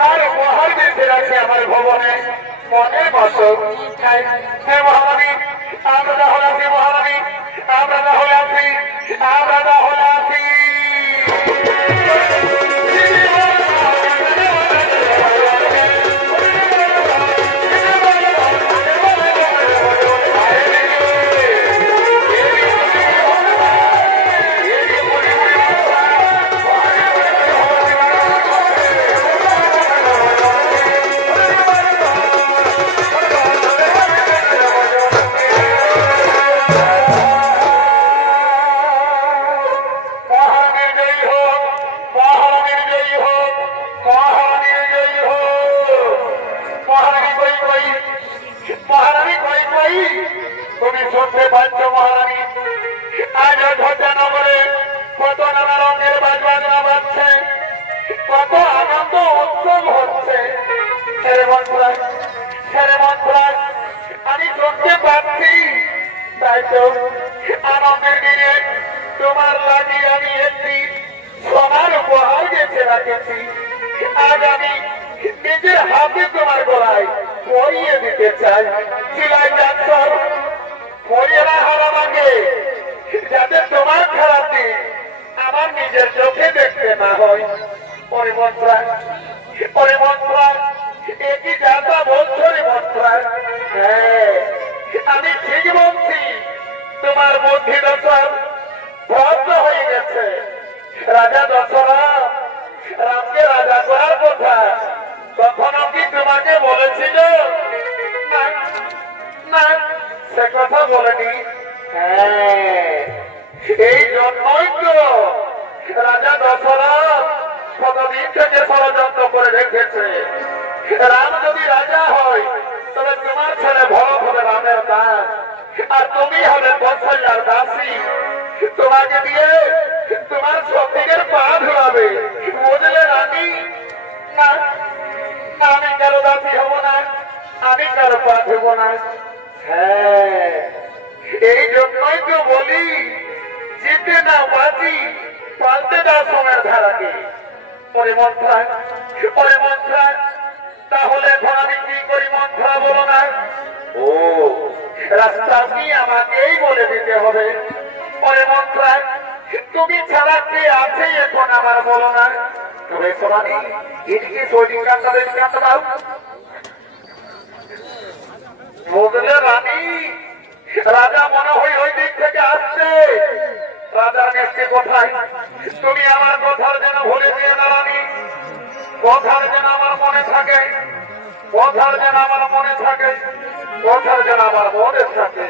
সোনার উপহার দিতে রাখি আমার ভবনে মনের মতো। হ্যাঁ মহারানী, আমরা তাহলে আছি মহারানী, আমরা তাহলে আছি, আমরা তাহলে আছি। তুমি শুনতে পাচ্ছ মহারানী, আজ ধ্বজানগরে কত নানা রঙের বাজবাজনা বাজছে, কত আনন্দ উৎসব হচ্ছে। আমি শুনতে পাচ্ছি। তাই তো আনন্দের দিনে তোমার লাগিয়ে আমি একটি সোনার উপহার গেছে রাখেছি। আজ আমি নিজের হাতে তোমার গলায় পরিয়ে দিতে চাই। চিলাই যাচ্ছ পরিয়ে না হার আমাকে, যাতে তোমার খারাপ দিন আমার নিজের চোখে দেখতে না হয়। পরিমন্ত্রা একই যাত্রা বলছো রে মন্ত্রা। হ্যাঁ, আমি ঠিক বলছি। তোমার বুদ্ধি দশা ভদ্র হয়ে গেছে। রাজা দশরথ রামকে রাজা করার কথা কখনো কি তোমাকে বলেছিল? না, সে কথা বলেনি। হ্যাঁ, এই জন্যই তো রাজা দশরথ কতদিন থেকে ষড়যন্ত্র করে রেখেছে। রাম যদি রাজা হয় তবে তোমার ছেলে ভরত হবে রামের দাস, আর তুমি হবে কৌশল্যার দাসী। তোমাকে দিয়ে তোমার সবদিকের পা ধুলাবে, বুঝলে রানী? না, আমি কারো দাসী হব না, আমি কারো পা ধুব না। হ্যাঁ, এই জন্যই তো বলি, জিতে না বাজি, পাল্টে দাও সময়ের ধারাকে। মন্ত্রা, তাহলে এখন আমি কি করি মন্ত্রা বলো না? ও রাস্তা কি আমাকেই বলে দিতে হবে? মন্ত্রা, তুমি ছাড়া কে আছে এখন আমার বলো না? তবে সোনানি এদিকে সৈনিক কান্তা দাও। বুঝলে রানী, রাজা মনে হয় ওই দিক থেকে আসছে। রাজার নেত্রী কোথায়? তুমি আমার কথার যেন ভুলে দিও না রানী। কথার যেন আমার মনে থাকে, কথার যেন আমার মনে থাকে, কথার যেন আমার মনে থাকে।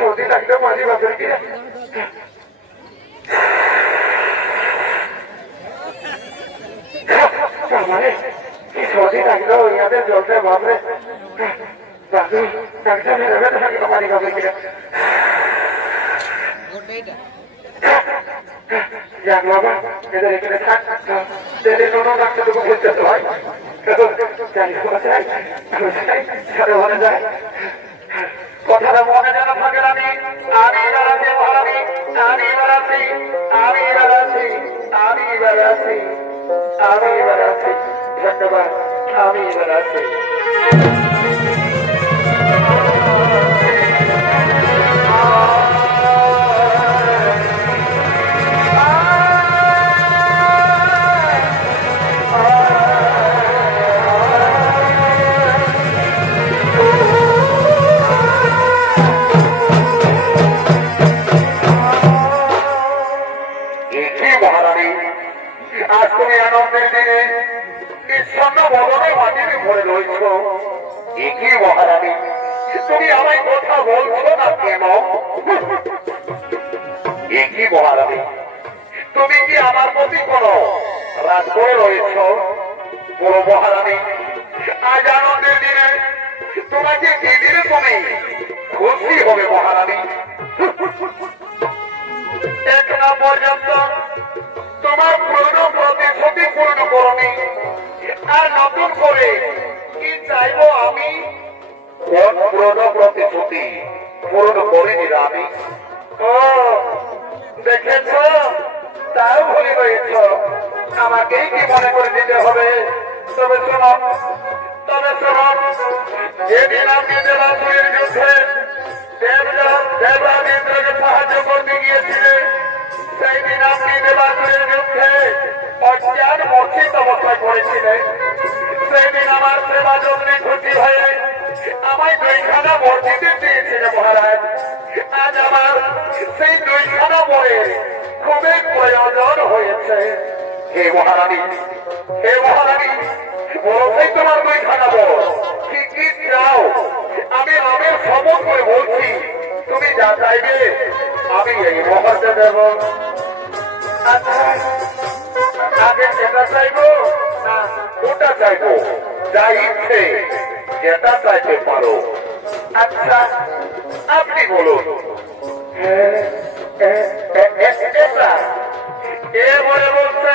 সর্দি লাগলো মাঝে বাপের কি সর্দি লাগলো ইয়াদের জলটা বাপরে ডাক্তার থাকলো মাঝে বাপের কিনা। যাক বাবা, এদের এখানে থাক, ডাক্তারটুকু বলতে তো হয়। ভালো যায় কথাটা মনে যেন থাকে। আমি বেড়াচ্ছি মহারানী, আমি বেড়াচ্ছি। ধন্যবাদ, আমি বেড়াচ্ছি। আজ তুমি আনন্দের দিনে নিঃসন্ন বদনে মাটিতে ভরে রয়েছ। একই মহারানী, তুমি আমায় কথা বলছো না কেন? একই মহারানী, তুমি কি আমার প্রতি কোন রাগ করে রয়েছ? বড় মহারানী, আজ আনন্দের দিনে তোমাকে কি দিলে তুমি খুশি হবে মহারানী? এখনো পর্যন্ত তোমার পুরনো প্রতিশ্রুতি পূর্ণ করনি, আর নতুন করে কি চাইবো আমি? কোন পুরনো প্রতিশ্রুতি পূরণ করিনি আমি? ও দেখেছ, তাও ভুলে রয়েছ, আমাকেই কি মনে করে দিতে হবে? তবে শোনো, যেদিন আপনি দেবাসুরের যুদ্ধে দেবরাজেন্দ্রকে সাহায্য করতে গিয়েছিলেন, সেই দিন আপনি দেবাসুরের যুদ্ধে অজ্ঞান মূর্ছিত অবস্থায় পড়েছিলেন। সেই দিন আমার সেবা যত্নে খুশি হয়ে আমায় 2খানা বর দিতে চেয়েছিল মহারাজ। আজ আমার সেই 2খানা বরের খুবই প্রয়োজন হয়েছে। হে মহারানী, বলছেই তোমার 2খানা বর, কি কি চাও? আমি রামের শপথ করে বলছি, তুমি যা চাইবে আমি এই মুহূর্তে দেব। আচ্ছা, আগে যেটা চাইবো না ওটা চাইবো? যা ইচ্ছে যেটা চাইতে পারো। আচ্ছা আপনি বলুন। এ বলে বলছে,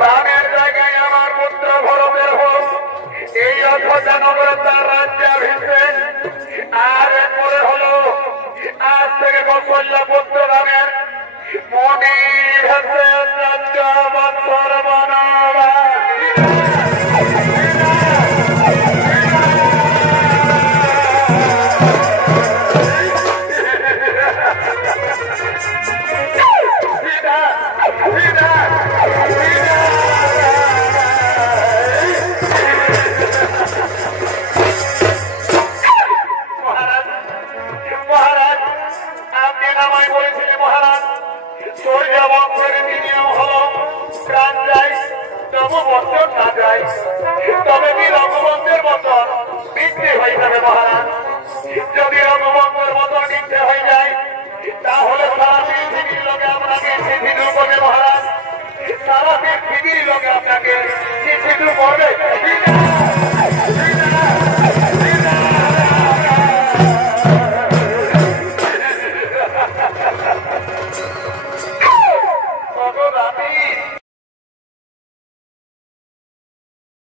রামের জায়গায় আমার পুত্র ভরতের হোক, এই অযোধ্যা নগরে তার রাজ্যাভিষেক। আর এরপরে হলো আজ থেকে কৌশল্য পুত্র রামের মনির হচ্ছে রাজ্য বৎসর বনবাস। সূর্য বংশের নিয়ম হলো প্রাণ যায় তবু বর্ষণ না যায়।